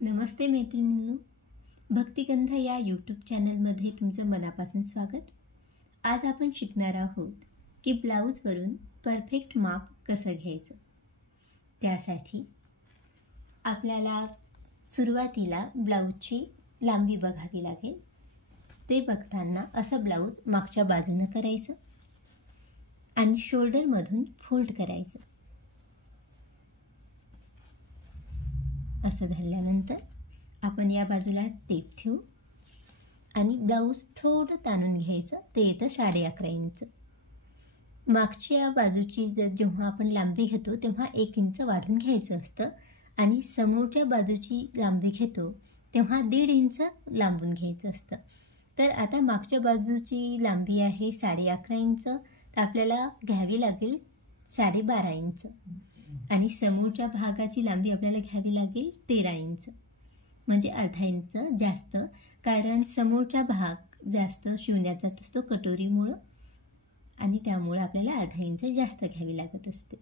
नमस्ते मैत्रिणींनो, भक्तिगंध या यूट्यूब चॅनलमध्ये तुमचं मनापासून स्वागत. आज आपण शिकणार आहोत की ब्लाऊजवरून परफेक्ट माप कसं घ्यायचं. त्यासाठी आपल्याला सुरुवातीला ब्लाऊजची लांबी बघावी लागेल. ते बघताना असं ब्लाऊज मागच्या बाजूनं करायचं आणि शोल्डरमधून फोल्ड करायचं. असं धरल्यानंतर आपण या बाजूला टेप ठेवू आणि ब्लाऊज थोडं ताणून घ्यायचं. ते येतं 11.5 इंच. मागच्या बाजूची जेव्हा आपण लांबी घेतो तेव्हा 1 इंच वाढून घ्यायचं असतं आणि समोरच्या बाजूची लांबी घेतो तेव्हा 1.5 इंच लांबून घ्यायचं असतं. तर आता मागच्या बाजूची लांबी आहे 11.5 इंच, तर आपल्याला घ्यावी लागेल 12.5 इंच आणि समोरच्या भागाची लांबी आपल्याला घ्यावी लागेल 13 इंच, म्हणजे अर्धा इंच जास्त, कारण समोरचा भाग जास्त शिवण्यात जात असतो कटोरीमुळं आणि त्यामुळं आपल्याला अर्धा इंच जास्त घ्यावी लागत असते.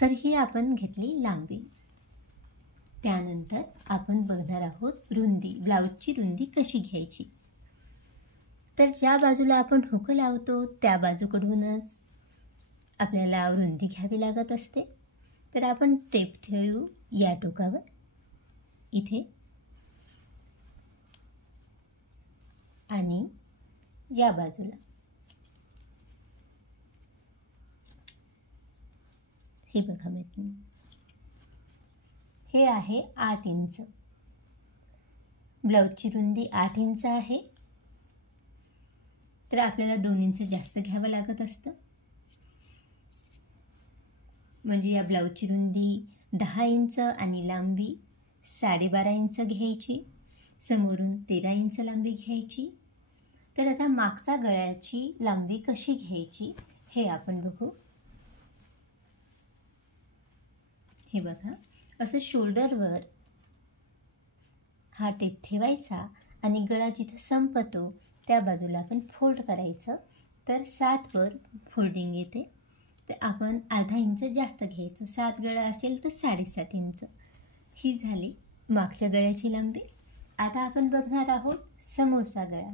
तर ही आपण घेतली लांबी. त्यानंतर आपण बघणार आहोत रुंदी. ब्लाऊजची रुंदी कशी घ्यायची. तर ज्या बाजूला आपण हुक लावतो त्या बाजूकडूनच आपल्याला रुंदी घ्यावी लागत असते. तर आपण टेप ठेवू या टोकावर इथे आणि या बाजूला हे बघा मैत्रिणी, हे आहे 8 इंच. ब्लाऊजची रुंदी 8 इंच आहे, तर आपल्याला 2 इंच जास्त घ्यावं लागत असतं. म्हणजे या ब्लाऊजची रुंदी 10 इंच आणि लांबी 12.5 इंच घ्यायची. समोरून 13 इंच लांबी घ्यायची. तर आता मागचा गळ्याची लांबी कशी घ्यायची हे आपण बघू. हे बघा, असं शोल्डरवर हा टेप ठेवायचा आणि गळा जिथे संपतो त्या बाजूला आपण फोल्ड करायचं. तर 7 वर फोल्डिंग येते. तर आपण अर्धा इंच जास्त घ्यायचं. 7 गळा असेल तर 7.5 इंच. ही झाली मागच्या गळ्याची लांबी. आता आपण बघणार आहोत समोरचा गळा.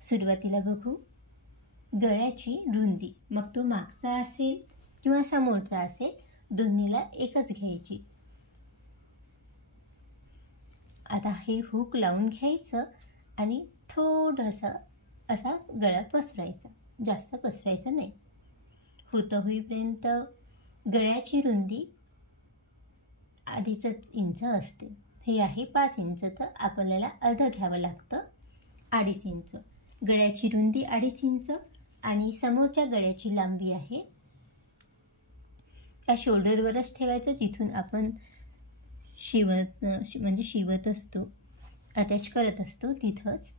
सुरुवातीला बघू गळ्याची रुंदी. मग तो मागचा असेल किंवा समोरचा असेल, दोन्हीला एकच घ्यायची. आता हे हुक लावून घ्यायचं आणि थोडंसं असा गळा पसरायचा, जास्त पसरायचा नाही. होतं होईपर्यंत गळ्याची रुंदी 2.5 इंच असते. हे आहे 5 इंच, तर आपल्याला अर्धं घ्यावं लागतं 2.5 इंच. गळ्याची रुंदी 2.5 इंच आणि समोरच्या गळ्याची लांबी आहे त्या शोल्डरवरच ठेवायचं जिथून आपण शिवत असतो, अटॅच करत असतो तिथंच.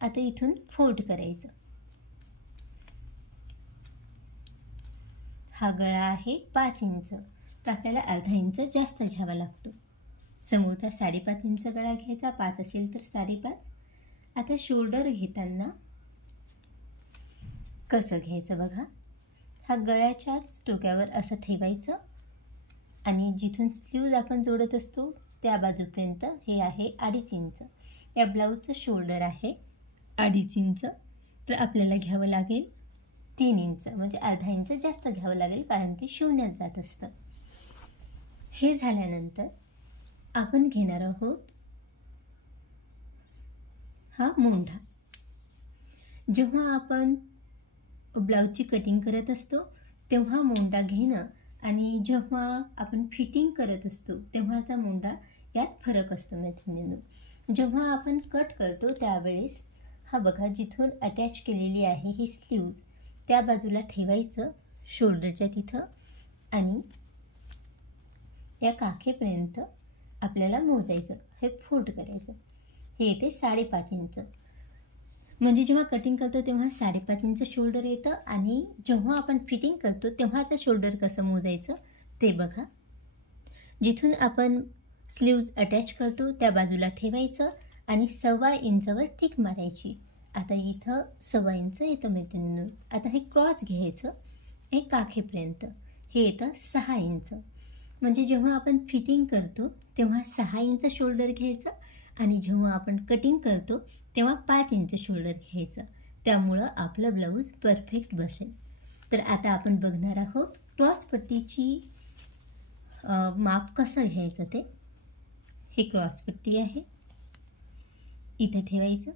आता इथून फोल्ड करायचं. हा गळा आहे 5 इंच, तर आपल्याला अर्धा इंच जास्त घ्यावा लागतो. समोरचा 5.5 इंच गळा घ्यायचा, 5 असेल तर 5.5. आता शोल्डर घेताना कसं घ्यायचं बघा. हा गळ्याच्याच टोक्यावर असं ठेवायचं आणि जिथून स्लीव्ज आपण जोडत असतो त्या बाजूपर्यंत हे आहे 2.5 इंच. या ब्लाऊजचं शोल्डर आहे 2.5 इंच, तर आपल्याला घ्यावं लागेल 3 इंच, म्हणजे अर्धा इंच जास्त घ्यावं लागेल कारण ते शिवण्यात जात असतं. हे झाल्यानंतर आपण घेणार आहोत हा मोंढा. जेव्हा आपण ब्लाऊजची कटिंग करत असतो तेव्हा मोंढा घेणं आणि जेव्हा आपण फिटिंग करत असतो तेव्हाचा मोंढा यात फरक असतो मैत्रिणींनो. जेव्हा आपण कट करतो त्यावेळेस हा बघा, जिथून अटॅच केलेली आहे ही स्लीव्ज त्या बाजूला ठेवायचं शोल्डरच्या तिथं आणि या काखेपर्यंत आपल्याला मोजायचं. हे फोल्ड करायचं. हे येते 5.5 इंच. म्हणजे जेव्हा कटिंग करतो तेव्हा 5.5 इंच शोल्डर येतं आणि जेव्हा आपण फिटिंग करतो तेव्हाचं शोल्डर कसं मोजायचं ते बघा. जिथून आपण स्लीव्ज अटॅच करतो त्या बाजूला ठेवायचं आणि 1.25 इंचवर टिक मारायची. आता इथं 1.25 इंच येतं मैत्रिणींनो. आता हे क्रॉस घ्यायचं हे काखेपर्यंत. हे येतं 6 इंच. म्हणजे जेव्हा आपण फिटिंग करतो तेव्हा 6 इंच शोल्डर घ्यायचं आणि जेव्हा आपण कटिंग करतो तेव्हा 5 इंच शोल्डर घ्यायचं. त्यामुळं आपलं ब्लाऊज परफेक्ट बसेल. तर आता आपण बघणार आहोत क्रॉसपट्टीची माप कसं घ्यायचं ते. हे क्रॉसपट्टी आहे, इथं ठेवायचं.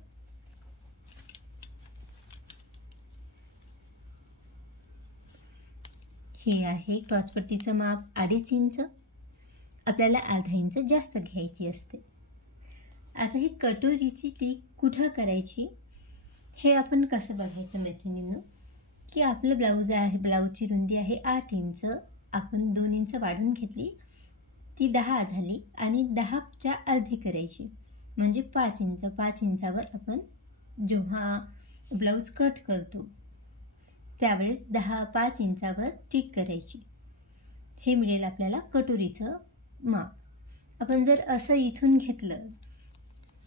हे आहे क्रॉसपट्टीचं माप 2.5 इंच. आपल्याला अर्धा इंच जास्त घ्यायची असते. आता ही कटोरीची टीक कुठं करायची हे आपण कसं बघायचं मैत्रिणींनो, की आपलं ब्लाऊज आहे, ब्लाऊजची रुंदी आहे 8 इंच. आपण 2 इंच वाढवून घेतली, ती 10 झाली आणि 10च्या अर्धी करायची म्हणजे 5 इंच. 5 इंचावर आपण जेव्हा ब्लाऊज कट करतो त्यावेळेस 5 इंचावर टिक करायची. हे मिळेल आपल्याला कटोरीचं माप. आपण जर असं इथून घेतलं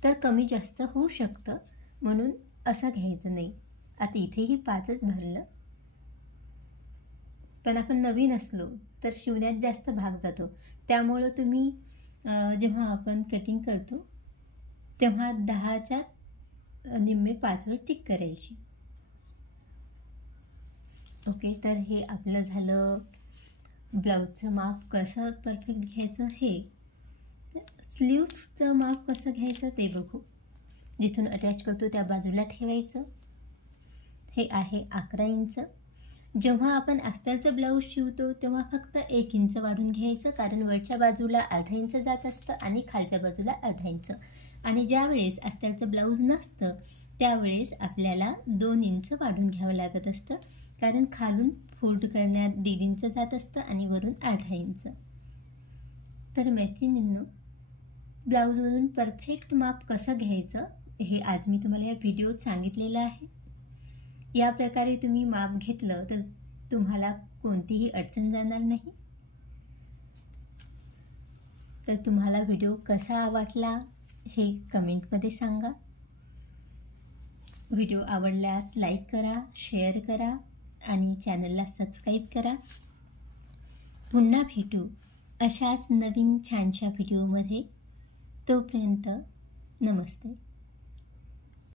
तर कमी जास्त होऊ शकतं, म्हणून असं घ्यायचं नाही. आता इथेही 5च भरलं, पण आपण नवीन असलो तर शिवण्यात जास्त भाग जातो. त्यामुळं तुम्ही जेव्हा आपण कटिंग करतो तेव्हा 10च्या निम्मे 5वर टिक करायची. ओके, तर हे आपलं झालं ब्लाऊजचं माप कसं परफेक्ट घ्यायचं. हे स्लीव्सचं माप कसं घ्यायचं ते बघू. जिथून अटॅच करतो त्या बाजूला ठेवायचं. हे आहे 11 इंच. जेव्हा आपण अस्तरचं ब्लाऊज शिवतो तेव्हा फक्त 1 इंच वाढून घ्यायचं, कारण वरच्या बाजूला अर्धा इंच जात असतं आणि खालच्या बाजूला अर्धा इंच. आणि ज्यावेळेस अस्तरचं ब्लाऊज नसतं त्यावेळेस आपल्याला 2 इंच वाढून घ्यावं लागत असतं, कारण खालून फोल्ड करण्यात 1.5 इंच जात असतं आणि वरून अर्धा इंच. तर मैत्रिणींनो, ब्लाऊजवरून परफेक्ट माप कसं घ्यायचं हे आज मी तुम्हाला या व्हिडिओत सांगितलेलं आहे. या प्रकारे तुम्ही माप घेतलं तर तुम्हाला कोणतीही अडचण जाणार नाही. तर तुम्हाला व्हिडिओ कसा वाटला हे कमेंटमध्ये सांगा. व्हिडिओ आवडल्यास लाईक करा, शेअर करा आणि चॅनलला सबस्क्राईब करा. पुन्हा भेटू अशाच नवीन छानशा व्हिडिओमध्ये. तोपर्यंत नमस्ते.